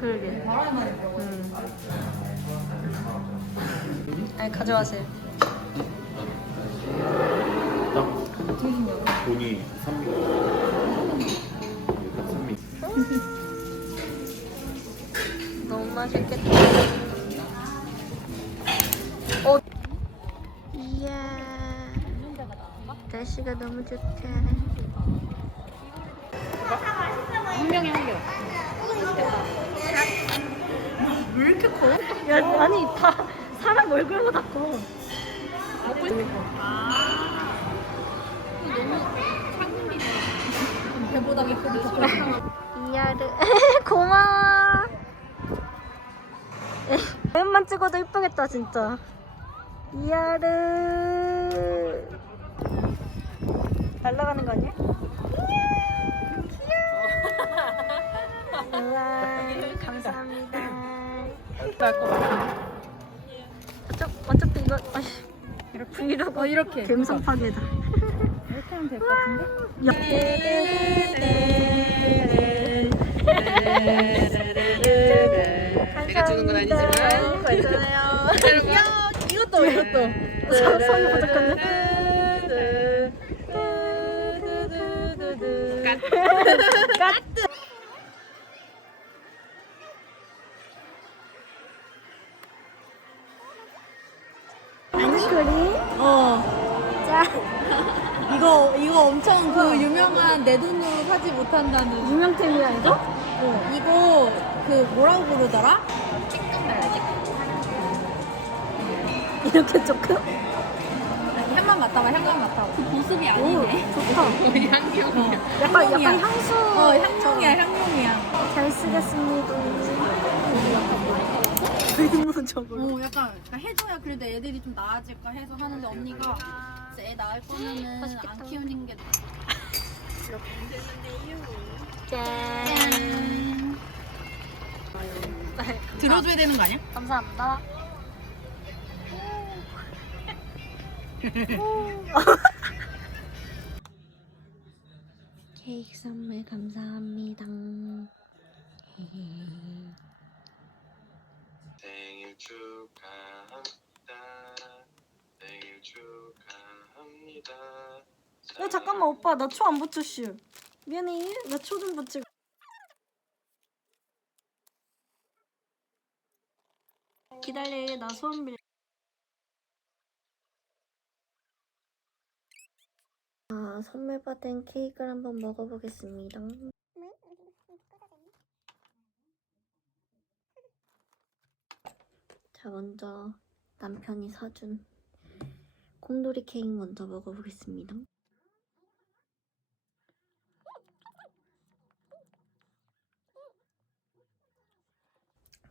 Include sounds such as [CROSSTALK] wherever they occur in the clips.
그러게. 음. 아니 가져가세요. 딱 돈이 3미. 딱 3미. 너무 맛있겠다. 어. 이야. 날씨가 너무 좋다. 한 명에 한 개. 왜 이렇게 커? 야, 아니 다 사람 얼굴보다 커. 먹고 싶어. 배보다 크고 이하르 [LAUGHS] 고마워. 맨만 찍어도 이쁘겠다 진짜. 이하르 날아가는 거 아니야? 귀여 우와 감사합니다. 날것 같아. 어차피, 어차피 이거 아씨 이렇게 어, 이렇게. 감성 파괴다. 이렇게 하면 될 것 같은데? 야. 내가 주는 건 아니지만. 괜찮아요. 야, 이것도 이것도. 저 손이 부족한데. 까뜨. 아이 유명한 내 돈으로 사지 못한다는. 유명템이야 이거? 어, 이거 그 뭐라고 부르더라? 이렇게 조금? 향만 맡아봐, 향만 맡아봐. 보습이 오, 좋다. [LAUGHS] 향기용이야. 약간 약간 향수. 어, 향용이야, 향용이야. 잘 쓰겠습니다. 그림은 저거. 어, 약간 그러니까 해줘야 그래도 애들이 좀 나아질까 해서 하는데 언니가 진짜 애 낳을 거면은. 안 키우는 게 짠. 들어줘야 되는 거 아니야? 감사합니다. [LAUGHS] 케이크 선물 감사합니다. 잠깐만 오빠 나 초 안 붙였슈. 미안해 나 초 좀 붙이고. 기다려 나 소원 빌. 아 선물 받은 케이크를 한번 먹어보겠습니다. 자 먼저 남편이 사준 콩돌이 케이크 먼저 먹어보겠습니다.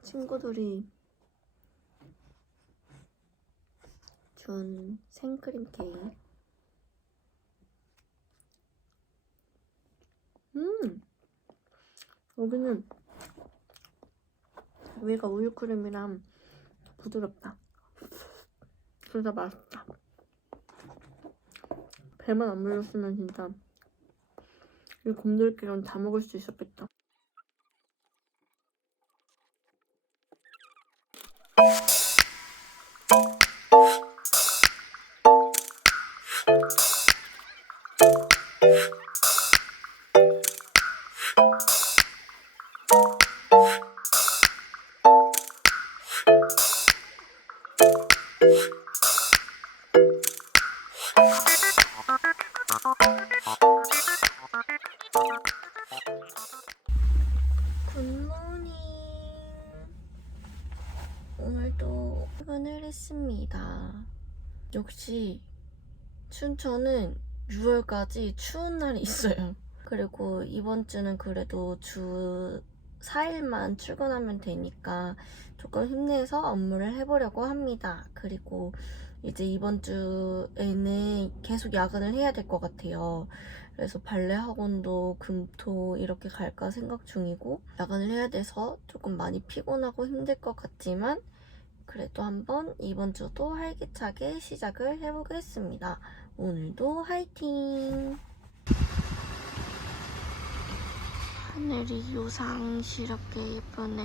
친구들이 준 생크림 케이크. 음, 여기는 위가 우유크림이랑 부드럽다. 진짜 맛있다. 배만 안 물렸으면 진짜 이 곰돌이랑 다 먹을 수 있었겠다. 춘천은 6월까지 추운 날이 있어요. 그리고 이번 주는 그래도 주 4일만 출근하면 되니까 조금 힘내서 업무를 해보려고 합니다. 그리고 이제 이번 주에는 계속 야근을 해야 될 것 같아요. 그래서 발레 학원도 금토 이렇게 갈까 생각 중이고 야근을 해야 돼서 조금 많이 피곤하고 힘들 것 같지만 그래도 한번 이번 주도 활기차게 시작을 해보겠습니다. 오늘도 화이팅! 하늘이 요상스럽게 예쁘네.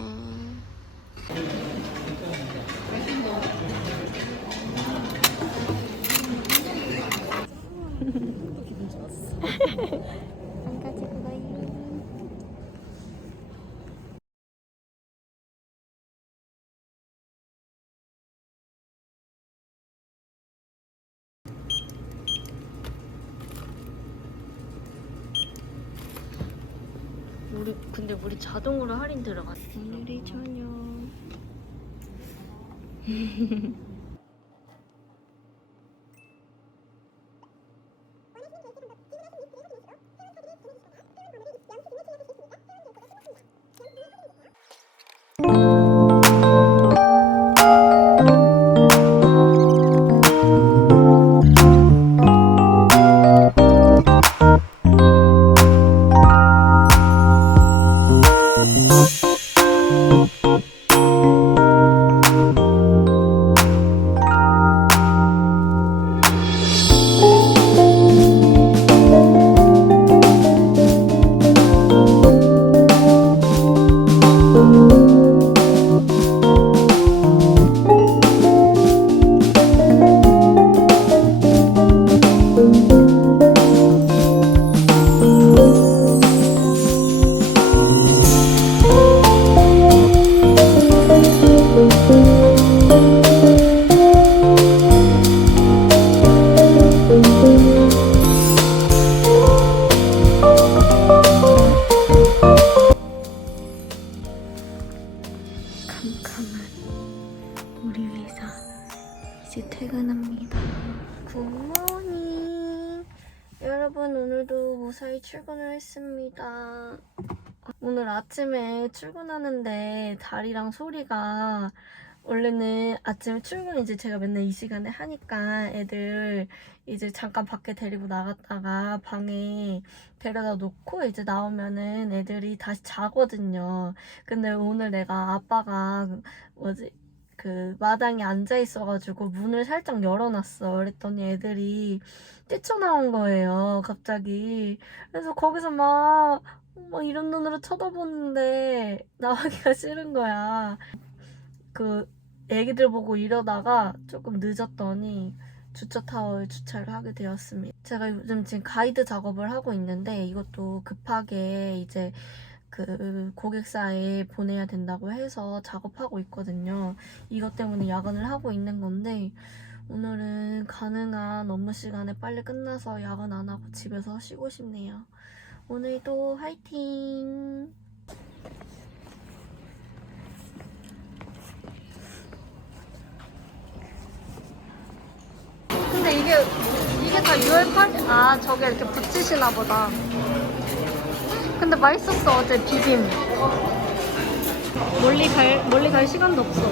[LAUGHS] 근데 우리 자동으로 할인 들어갔어. 오늘이 저녁. [LAUGHS] 했습니다. 오늘 아침에 출근하는데 다리랑 소리가 원래는 아침에 출근 이제 제가 맨날 이 시간에 하니까 애들 이제 잠깐 밖에 데리고 나갔다가 방에 데려다 놓고 이제 나오면은 애들이 다시 자거든요. 근데 오늘 내가 아빠가 그 뭐지 그 마당에 앉아 있어가지고 문을 살짝 열어놨어. 그랬더니 애들이 뛰쳐나온 거예요. 갑자기. 그래서 거기서 막, 막 이런 눈으로 쳐다보는데 나가기가 싫은 거야. 그 애기들 보고 이러다가 조금 늦었더니 주차타워에 주차를 하게 되었습니다. 제가 요즘 지금 가이드 작업을 하고 있는데 이것도 급하게 이제 그 고객사에 보내야 된다고 해서 작업하고 있거든요. 이것 때문에 야근을 하고 있는 건데 오늘은 가능한 업무 시간에 빨리 끝나서 야근 안 하고 집에서 쉬고 싶네요. 오늘도 화이팅! 근데 이게 이게 다 6월 8일 아 저게 이렇게 붙이시나 보다. 근데 맛있었어 어제 비빔. 멀리 갈 멀리 갈 시간도 없어.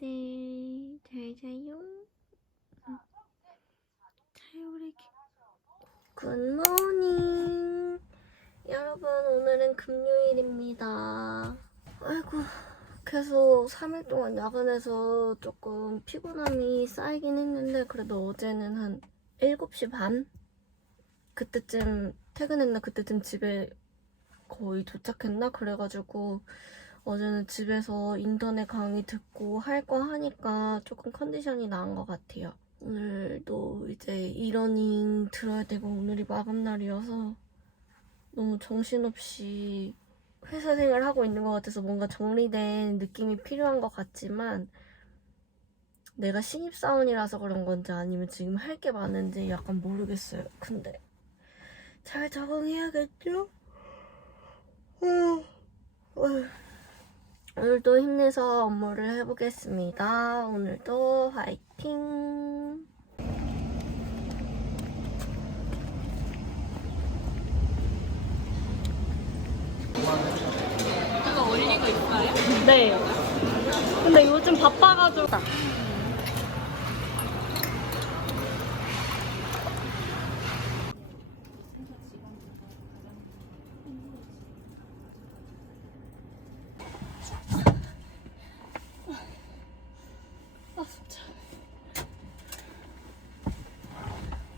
사랑이들 잘 자요. 애기. 굿모닝. 여러분 오늘은 금요일입니다. 아이고 계속 3일 동안 야근해서 조금 피곤함이 쌓이긴 했는데 그래도 어제는 한 7시 반? 그때쯤 퇴근했나 그때쯤 집에 거의 도착했나 그래가지고 어제는 집에서 인터넷 강의 듣고 할 거 하니까 조금 컨디션이 나은 것 같아요. 오늘도 이제 이러닝 들어야 되고 오늘이 마감 날이어서 너무 정신없이 회사 생활 하고 있는 것 같아서 뭔가 정리된 느낌이 필요한 것 같지만 내가 신입사원이라서 그런 건지 아니면 지금 할 게 많은지 약간 모르겠어요. 근데 잘 적응해야겠죠? 어, 어. 오늘도 힘내서 업무를 해보겠습니다. 오늘도 화이팅! 그거 올리고 있어요? 네. 근데 요즘 바빠가지고. 아, 진짜.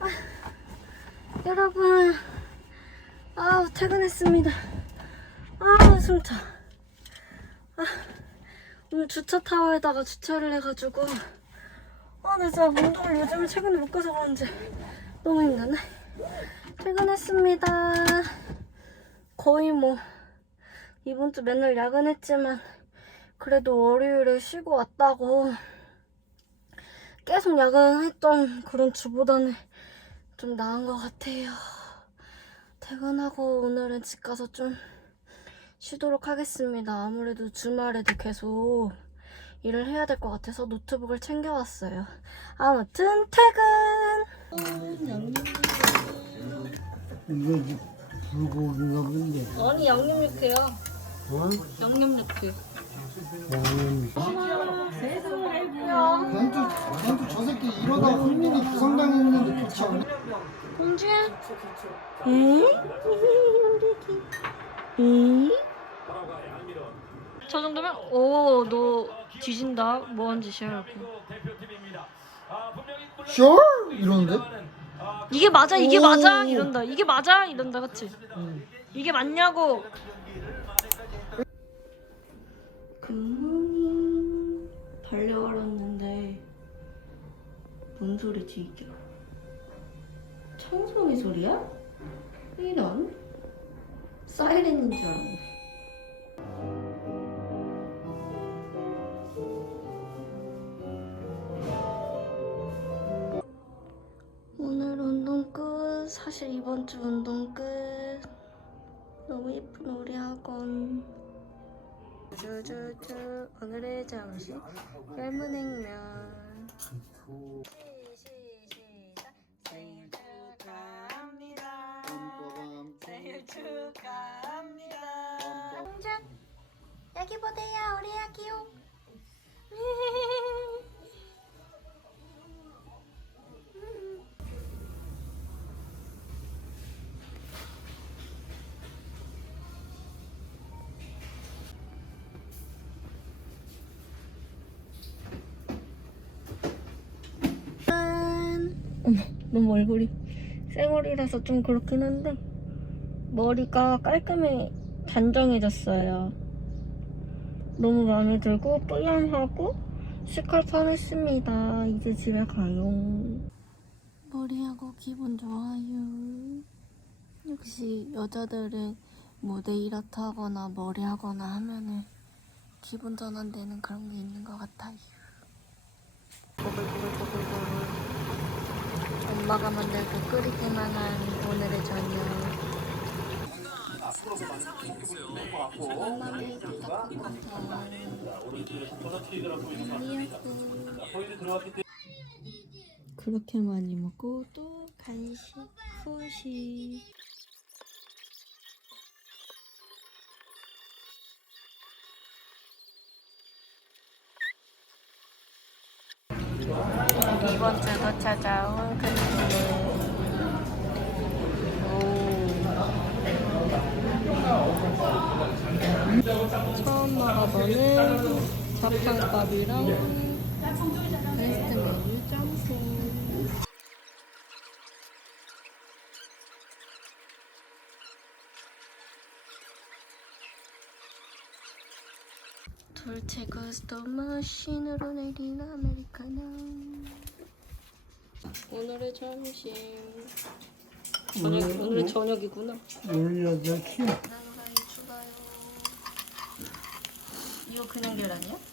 아, 여러분. 아, 퇴근했습니다. 아, 숨차. 아, 오늘 주차 타워에다가 주차를 해가지고 아, 나 진짜 운동을 요즘에 최근에 못 가서 그런지 너무 힘드네. 퇴근했습니다. 거의 뭐 이번 주 맨날 야근했지만 그래도 월요일에 쉬고 왔다고 계속 야근했던 그런 주보다는 좀 나은 것 같아요. 퇴근하고 오늘은 집 가서 좀 쉬도록 하겠습니다. 아무래도 주말에도 계속 일을 해야 될 것 같아서 노트북을 챙겨왔어요. 아무튼 퇴근! 이게 이제 불고기인가 본데. 아니 양념 육회요. 어? 양념 육회. 양념 이. 난또, 난또 저 새끼 이러다 훈민이 부상당했는데 좋지 않나? 공주야? 응? 응? 저 정도면? 오, 너 뒤진다. 뭐한 짓이야, 여기. Sure? 이러는데? 이게 맞아, 이게 오. 맞아, 이런다. 이게 맞아, 이런다, 그치? 응. 이게 맞냐고. 굿 모닝. 달려왔는데 뭔 소리지 이게? 청소기 소리야? 이런? 사이렌인 줄 알았네. 오늘 운동 끝. 사실 이번 주 운동 끝. 너무 예쁜 우리 학원. 주주주 오늘의 점심 열무냉면. 시시시작 생일 축하합니다. 생일 축하합니다. 여기 보세요 우리 아기요. 너무 얼굴이 쌩얼이라서 좀 그렇긴 한데 머리가 깔끔해 단정해졌어요. 너무 마음에 들고 뿌염하고 스컬프 했습니다. 이제 집에 가요. 머리하고 기분 좋아요. 역시 여자들은 뭐 네일아트 하거나 머리 하거나 하면은 기분 전환되는 그런 게 있는 것 같아요. 엄마가 만들고 끓이기만 한 오늘의 저녁. 엄마 메이드 닭볶음탕 그렇게 많이 먹고 또 간식 후식 번 주도 찾아온 그리고 처음 먹어보는 잡탕밥이랑 베스트 메뉴 짬뽕 돌체 구스토 머신으로 내린 아메리카노 오늘의 점심 저녁 오늘의 저녁이구나. 오늘 여덟 시 나가이 추가요. 이거 그냥 계란이야?